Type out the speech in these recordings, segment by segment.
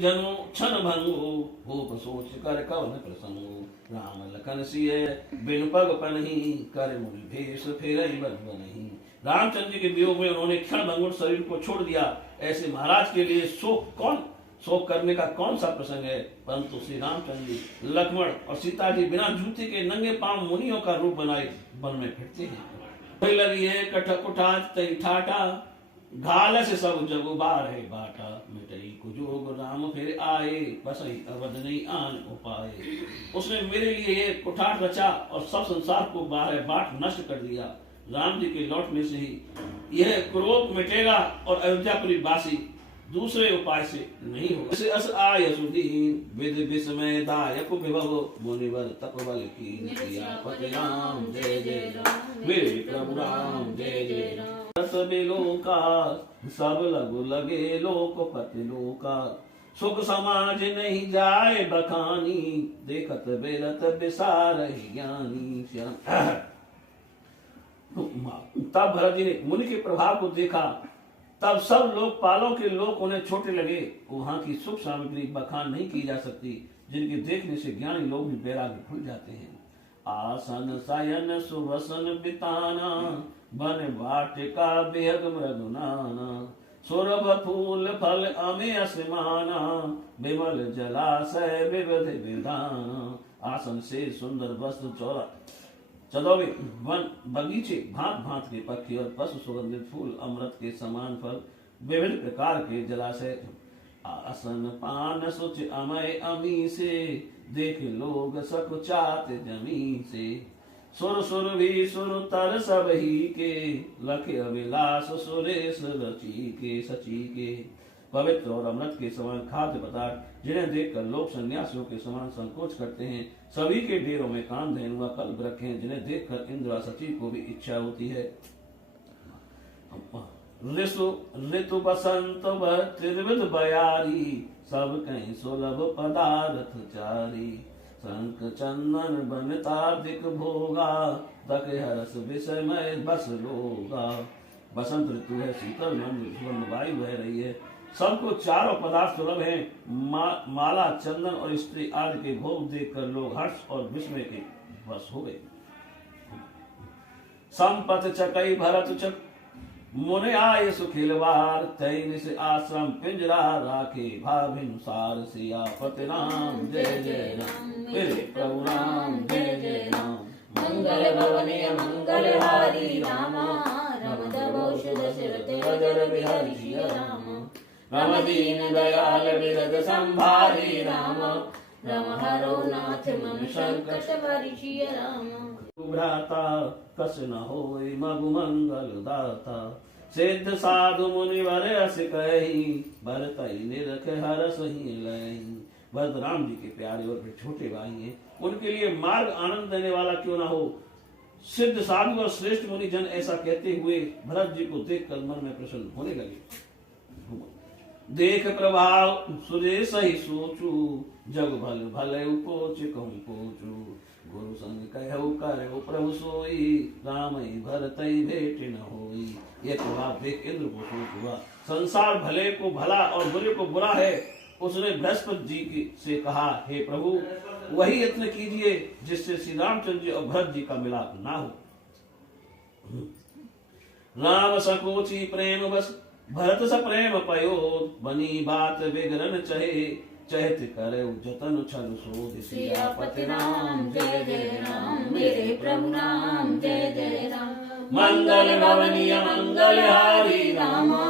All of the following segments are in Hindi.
जनु छन भंगु भूप सोच कर कवन प्रसंग राम लखन सिय बिनु पग पनहि कर मुनि भेष फेरई बन नहीं। रामचंद्र जी के वियोग में उन्होंने क्षण भंगुर शरीर को छोड़ दिया। ऐसे महाराज के लिए शोक करने का कौन सा प्रसंग है। परंतु श्री रामचंद्र जी लक्ष्मण और सीता जी बिना जूते के नंगे पांव मुनियों का रूप बनाए वन में फिरते हैं। लगिए कठकुठा तई ठाटा घाल से सब जगो बार है बाटा मिटई कुजोग राम फिर आए बसई अवध नहीं आन उपाय। उसने मेरे लिए ये कुठार रचा और सब संसार को बाहर बाट नष्ट कर दिया। राम जी के लौटने से ही यह क्रोध मिटेगा और अयोध्यापुरी वासी दूसरे उपाय से नहीं होगा। इसे अस आय सुदीन विद विस्मय दायक विभव मुनिवर तपबल की नित्या पति राम जय जय राम मेरे प्रभु राम जय जय राम। लोका सब लगु लगे लोकपति लोका सुख समाज नहीं जाए बखानी देखत बेरत बिसार ज्ञानी। तब भरत जी ने मुनि के प्रभाव को देखा। तब सब लोकपालों के लोग उन्हें छोटे लगे। वहां की सुख सामग्री बखान नहीं की जा सकती जिनके देखने से ज्ञानी लोग भी बैराग्य भूल जाते हैं। आसन शयन सुवसन बिताना बन वाटिका बेहद मृदुनाना सौरभ फूल फल अमे असमाना विमल जलाशय विविध विधाना। आसन से सुंदर वस्त्र चौदहवें वन बगीचे भांत भांत के पक्षी और पशु सुगंधित फूल अमृत के समान फल विभिन्न प्रकार के जलाशय। आसन पान सुच अमय अमी से देख लोग सकुचात जमी से सुर सुर भी सुर तर सब ही के लखे अभिलाष सुरेश रची के सची के। पवित्र और अमृत के समान खाद्य पदार्थ जिन्हें देखकर लोग सन्यासियों के समान संकोच करते हैं। सभी के ढेरों में कामधेनु कल्प रखे जिन्हें देखकर इंद्र सची को भी इच्छा होती है। ऋतु बसंत त्रिविध बयारी सब कहीं सुलभ पदार्थ चारी शंख चंदन बनतादिक भोगा दक हरस विषय बस लोगा। बसंत ऋतु है, शीतल मन वायु बह रही है, सबको चारों पदार्थ सुलभ हैं। माला चंदन और स्त्री आदि के भोग देखकर लोग हर्ष और विस्मय के वश हो गए। संपत चकई भरत चक मुने आए सुखिलवार तैन से आश्रम पिंजरा राखे भाभिनुसार सियापति राम जय जय राम मेरे प्रभु राम जय जय राम। मंगल भवनीय मंगल हारी रामा रमद औषध दशरथ अजर बिहारी श्री राम। रम दीन दयाल विरद संभारी राम रम हरो नाथ मन संकट हरि श्री राम। भ्राता कस न होय मगु मंगल दाता सिद्ध साधु मुनिवर अस कहि भरतई निरख हरस ही लहि। भरत राम जी के प्यारे और फिर छोटे भाई हैं, उनके लिए मार्ग आनंद देने वाला क्यों ना हो। सिद्ध साधु और श्रेष्ठ मुनि जन ऐसा कहते हुए भरत जी को देखकर मन में प्रसन्न होने लगे। देख प्रभाव सुरे सही सोचू जग भल भले उपोच कहूँ पोचू गुरु संग कहु करहु प्रभु सोई रामई भरतई भेट न होई। यह प्रभाव देख इंद्र को शोक हुआ। संसार भले को भला और बुरे को बुरा है। उसने बृहस्पति जी से कहा, हे प्रभु वही यत्न कीजिए जिससे श्री रामचंद्र जी और भरत जी का मिलाप ना हो। राम सकोची प्रेम बस भरत स प्रेम पयो बनी बात बिगड़न चहे चहत करे जतन छल सोध सियापति राम जय जय राम मेरे प्रभु राम जय जय राम। मंगल भवनीय मंगल हारी रामा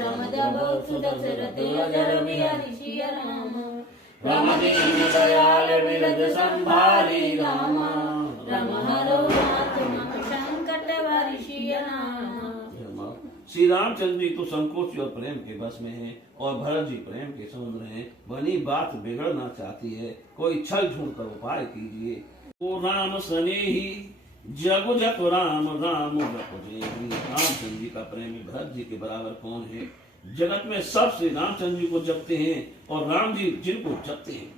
रमद बहु दशरथ अजर बिहारी श्री राम। रम दीन दयाल विरद संभारी रामा रम हरो नाथ मन संकट हरि श्री राम। श्री रामचंद्र जी तो संकोच और प्रेम के बस में हैं और भरत जी प्रेम के समुद्र हैं। बनी बात बिगड़ना चाहती है, कोई छल ढूंढ कर उपाय कीजिए। ओ राम स्नेही जग जप राम राम जप जेहि। रामचंद्र जी का प्रेमी भरत जी के बराबर कौन है। जगत में सब श्री रामचंद्र जी को जपते हैं और राम जी जिनको जपते हैं।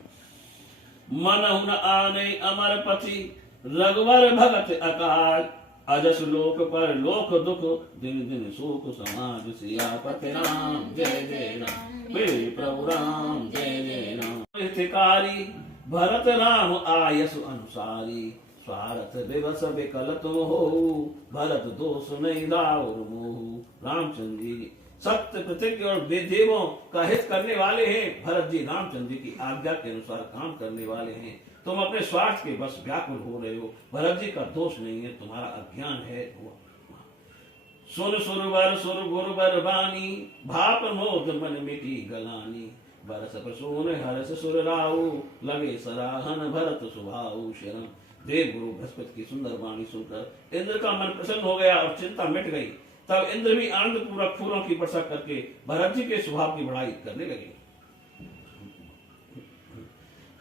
मन हुन आने अमर पति रघुवर भगत अकाल अजस लोक पर लोक दुख दिन दिन शोक समाज सियापति राम जय जय राम मेरे प्रभु राम जय हितकारी, भरत राम आयसु अनुसारी। स्वार्थ विवश विकल तुम हो, भरत दोष नहीं राउर मोहु। रामचंद्र जी सत्य प्रतिज्ञ और देवों का हित करने वाले हैं। भरत जी रामचंद्र जी की आज्ञा के अनुसार काम करने वाले हैं। तुम अपने स्वार्थ के बस व्याकुल हो रहे हो। भरत जी का दोष नहीं है, तुम्हारा अज्ञान है। सुन सुर गुरबर बानी, भाप मोद मन मिटी गलानी। बरस प्रसून हरस सुर राऊ, लगे सराहन भरत सुभाऊ। शरण देव गुरु बृहस्पति की सुंदर वाणी सुनकर इंद्र का मन प्रसन्न हो गया और चिंता मिट गई। तब इंद्र भी आनंद पूर्वक फूलों की वर्षा करके भरत जी के स्वभाव की बढ़ाई करने लगे।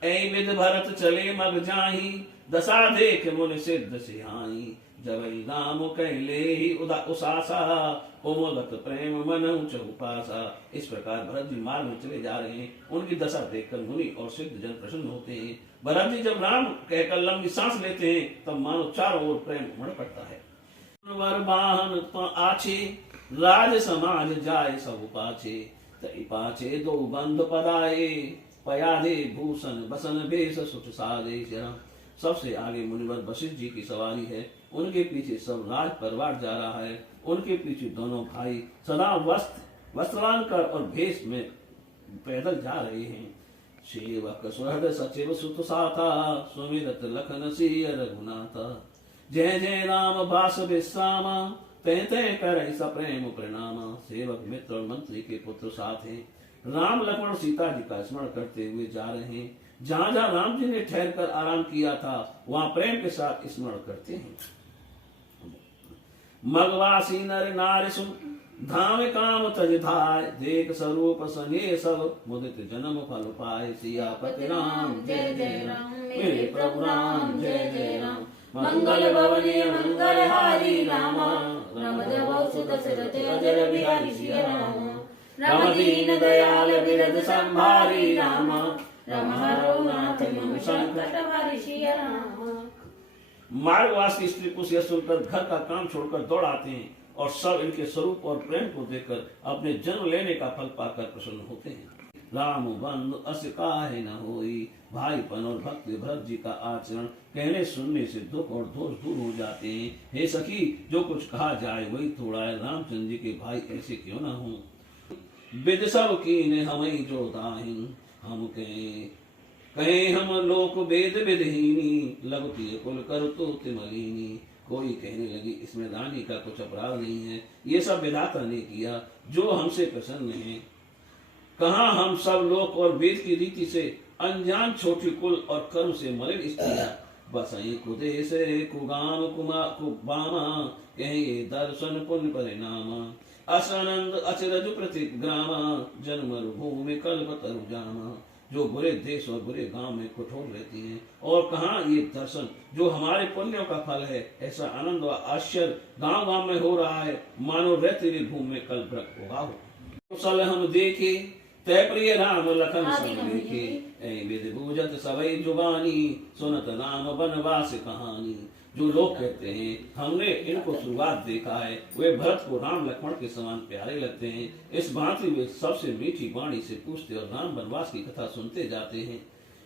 ऐ विद भरत चले मग जाही, दशा देख मुनि सिद्ध सिहाई। जब राम कहले ही उसासा, कोमलत प्रेम मन चौपासा। इस प्रकार भरत जी मार्ग में चले जा रहे हैं। उनकी दशा देखकर मुनि और सिद्ध जन प्रसन्न होते हैं। भरत जी जब राम कहकर लंबी सांस लेते हैं तब मानो चारों ओर प्रेम उमड़ पड़ता है। वर बाहन तो आछे, राज समाज जाय सब पाछे। तई पाछे दो बंध पदाए, पयादे भूषण बसन बेश सुख सादे। सबसे आगे मुनिवर वशिष्ठ जी की सवारी है। उनके पीछे सब राज परिवार जा रहा है। उनके पीछे दोनों भाई सदा वस्त्रान कर और भेष में पैदल जा रहे हैं। सेवक सुहृद सचिव सुत साथा, सुमिरत लखन सिय रघुनाथा। जय जय राम बास विश्रामा, तय तय कर सप्रेम प्रणामा। सेवक मित्र और मंत्री के पुत्र साथ हैं। राम लक्ष्मण और सीता जी का स्मरण करते हुए जा रहे हैं। जहां जहां राम जी ने ठहर कर आराम किया था वहां प्रेम के साथ स्मरण करते हैं। मगवासी नर नारी सुन, धाम काम तज धाय। देख स्वरूप सने सब, मुदित जन्म फल पाए। सियापति राम जय जय राम, मेरे प्रभु राम जय जय राम। मंगल भवनीय मंगलहारी रामा, रमदेव सुत दशरथ अजर बिहारी सिया रामा। राम दीन दयाल बिरद संभारी रामा। रमहरो नाथ मम संकट हरि सिया रामा। मार्गवास की स्त्री को यह सुनकर घर का काम छोड़कर दौड़ आते हैं और सब इनके स्वरूप और प्रेम को देखकर अपने जन्म लेने का फल पाकर प्रसन्न होते हैं। राम बंधु अस काहे न होई, भाईपन और भक्ति भरत जी का आचरण कहने सुनने से दुख और दोष दूर हो जाते हैं। हे सखी, जो कुछ कहा जाए वही थोड़ा है। रामचंद्र जी के भाई ऐसे क्यों न हो। विद सब कीने हमें जो दाहिन, हम कहे हम लोक वेद विदहीनी। लगती कुल कर तो तिमलिनी। कोई कहने लगी इसमें रानी का कुछ अपराध नहीं है, ये सब विधाता ने किया जो हमसे प्रसन्न है। कहाँ हम सब लोक और वेद की रीति से अनजान छोटी कुल और कर्म से मलिन स्त्रियां बसई कुदेश कुगाम कुबामा। कहे दर्शन पुण्य परिणाम। असनंद अचरज प्रतिग्रामा, जन्म भूमि कल्प तरु जामा। जो बुरे देश और बुरे गांव में कठोर रहती हैं, और कहाँ ये दर्शन जो हमारे पुण्यों का फल है। ऐसा आनंद व आश्चर्य गांव गांव में हो रहा है, मानो रहती भूमि में कल वृक्ष होगा हो। कुशल हम देखे, तय प्रिय राम लखन सब देखे। विधि बूझत सबई जुबानी, सुनत राम बनवास कहानी। जो लोग कहते हैं हमने इनको शुरुआत देखा है, वे भरत को राम लक्ष्मण के समान प्यारे लगते हैं। इस भांति वे सबसे मीठी वाणी से पूछते और राम वनवास की कथा सुनते जाते हैं।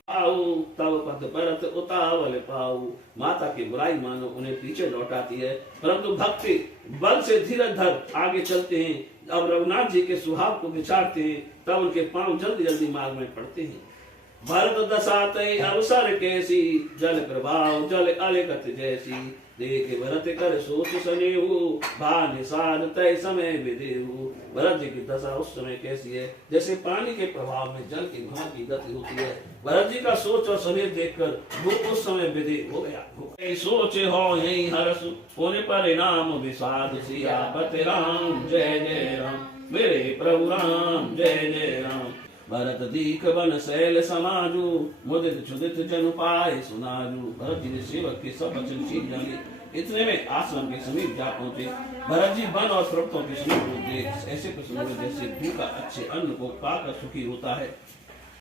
आओ तब पद परत उतावल पाऊ। माता की बुराई मानो उन्हें पीछे लौटाती है, परंतु भक्ति बल से धीरज धर आगे चलते हैं। अब रघुनाथ जी के स्वभाव को विचारते हैं, तब उनके पांव जल्दी जल्दी मार्ग में पड़ते हैं। भरत दशा तय अवसर कैसी, जल प्रभाव जल अलकत जैसी। देख भरत कर सोच सनेहु, भा निषाद तय समय विदेहु। भरत जी की दशा उस समय कैसी है, जैसे पानी के प्रभाव में जल की भाव की गति होती है। भरत जी का सोच और स्नेह देखकर वो उस समय विदेह हो गया। सोच हो यही हरस, होने परिणाम विषाद। सियापति राम जय जय राम, मेरे प्रभु राम जय जय राम। भरत दीख बन शैल समाजू, मुदित क्षुदित जन पाए सुनाजू। भरत जी ने सेवक के सब वचन सीख जाने, इतने में आश्रम के समीप जा पहुंचे। भरत जी वन और पर्वतों के समीप पहुंचे। ऐसे प्रसन्न हुए जैसे भूखा अच्छे अन्न को पाकर सुखी होता है।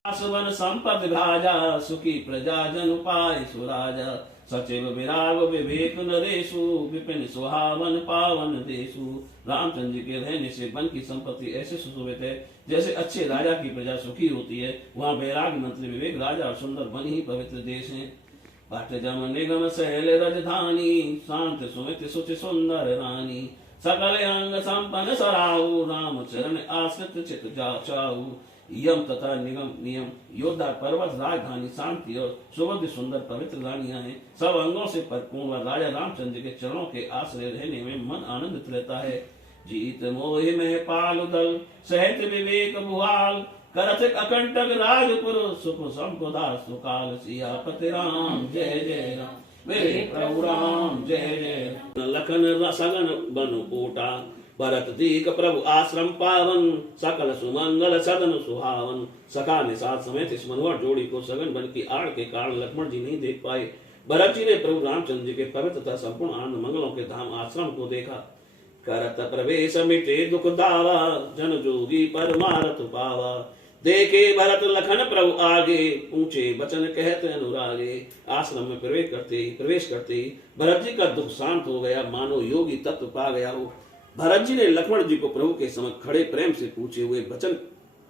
आसवन संपद भाजा, सुखी प्रजा जन पाए सुराजा। सचिव विराग विवेक नरेशु, विपिन सुहावन पावन देशु। रामचंद्र जी के रहने से वन की संपत्ति ऐसे सुशोभित है जैसे अच्छे राजा की प्रजा सुखी होती है, वहाँ वैराग्य मंत्री विवेक राजा और सुंदर वन ही पवित्र देश है। पाठ जम निगम सहल राजधानी, शांत सुमित सुच सुंदर रानी, सकल अंग संपन्न सराहु, राम चरण आश्रित चित चाहु। यम तथा निगम नियम योद्धा पर्वत राजधानी शांति और सुबद्ध सुंदर पवित्र रानियां हैं। सब अंगों से परिपूर्ण व राजा रामचंद्र के चरणों के आश्रय रहने में मन आनंदित रहता है। जीत मोहि में पाल दल, सहित विवेक भुआल, करत अकंटक राजपुर, सुख संपदा सुकाल। सियापति राम जय जय राम, मेरे प्रभु राम जय जय राम। लखन सगन बन ऊटा, भरत दीक प्रभु आश्रम पावन, सकल सुमंगल सदन सुहावन। सखा ने साथ समेत इस मनोहर जोड़ी को सघन वन की आड़ के कारण लक्ष्मण जी नहीं देख पाए। भरत जी ने प्रभु रामचंद्र जी के पवित्र तथा संपूर्ण आनंद मंगलों के धाम आश्रम को देखा। करत प्रवेश मिटे दुख दावा, जन जोगी परमारथ पावा। देखे भरत लखन प्रभु आगे, ऊंचे वचन कहते अनुरागे। आश्रम में प्रवेश करते ही भरत जी का दुख शांत हो गया, मानो योगी तत्व पा गया हो। भरत जी ने लक्ष्मण जी को प्रभु के समक्ष खड़े प्रेम से पूछे हुए वचन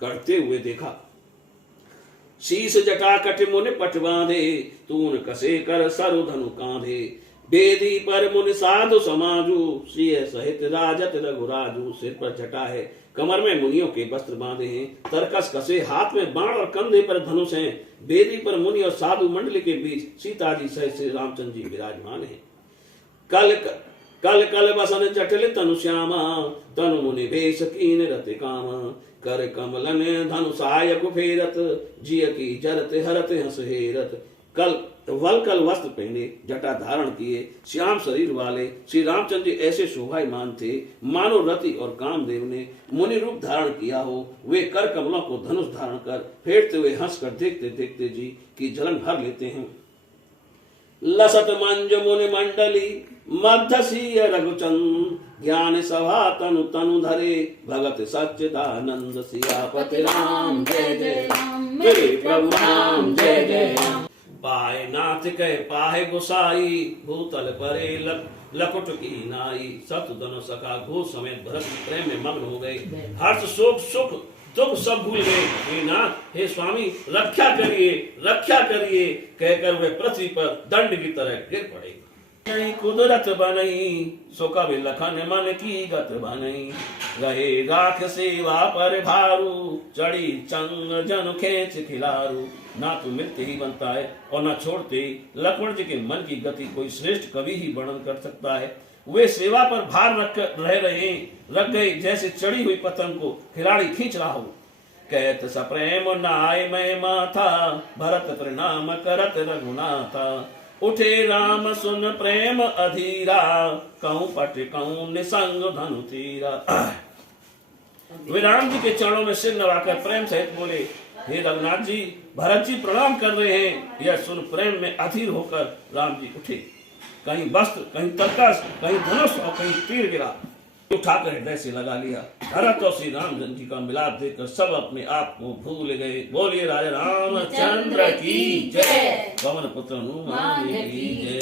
करते हुए देखा। शीश जटा कट मुनि पट बांधे, तून कसे कर सरु धनु कांधे। बेदी पर मुनि साधु समाजू, सिय सहित राजत रघुराजू। सिर पर जटा है, कमर में मुनियों के वस्त्र बांधे हैं, तरकस कसे, हाथ में बाण और कंधे पर धनुष हैं। बेदी पर मुनि और साधु मंडली के बीच सीता जी सहित श्री रामचंद्र जी विराजमान हैं। कल कल बसन जटिल तनु श्यामा, तनु मुनि भेष कीन रति कामा। कर कमलन धनुषाय कुफेरत, जिय की जरत हरत हंस हेरत। कल वस्त्र पहने, जटा धारण किए, श्याम शरीर वाले श्री रामचंद्र जी ऐसे शोभायमान थे, मानो रति और कामदेव ने मुनि रूप धारण किया हो। वे कर कमलों को धनुष धारण कर फेरते हुए हंसकर देखते देखते जी की जलन भर लेते हैं। लसत मंज मुनि मंडली, मध्यसीय रघुचंद। ज्ञान सभा तनु तनु धरे, भगत सच्चिदानंद। सियापति राम जय जय राम, मेरे प्रभु राम जय जय राम। पाए नाथ कह पाहे गुसाई, भूतल परे लकुट की नाई। शत्रुधन सखा घोष समेत भरत प्रेम में मग्न हो गए। हर्ष शोक सुख दुख सब भूल गए। हे नाथ, हे स्वामी, रक्षा करिए रक्षा करिए कहकर वे पृथ्वी पर दंड की तरह गिर पड़े। कुदरत बनई, सो कभी लखन मन की गत बनई। रहे राख सेवा पर भारू, चढ़ी चंग जन खेच खिलारू। ना तो मिलते ही बनता है और ना छोड़ते ही। लक्ष्मण जी के मन की गति कोई श्रेष्ठ कवि ही वर्णन कर सकता है। वे सेवा पर भार रख गए, जैसे चढ़ी हुई पतंग को खिलाड़ी खींच रहा हो। कहत सप्रेम नाय मैं माथा, भरत प्रणाम करत रघुनाथा। उठे राम सुन प्रेम अधीरा, कहूं पट कहूं निसंग धनु तीरा। वे राम जी के चरणों में सिर नवाकर प्रेम सहित बोले, हे रघुनाथ जी, भरत जी प्रणाम कर रहे हैं। यह सुन प्रेम में अधीर होकर राम जी उठे। कहीं वस्त्र, कहीं तरकस, कहीं धनुष और कहीं तीर गिरा। उठाकर हृदय से लगा लिया। भरत और श्री रामचंद्र जी का मिलाप देखकर सब अपने आप को भूल गए। बोलिए राजा रामचंद्र की जय, पवन पुत्र हनुमान की जय।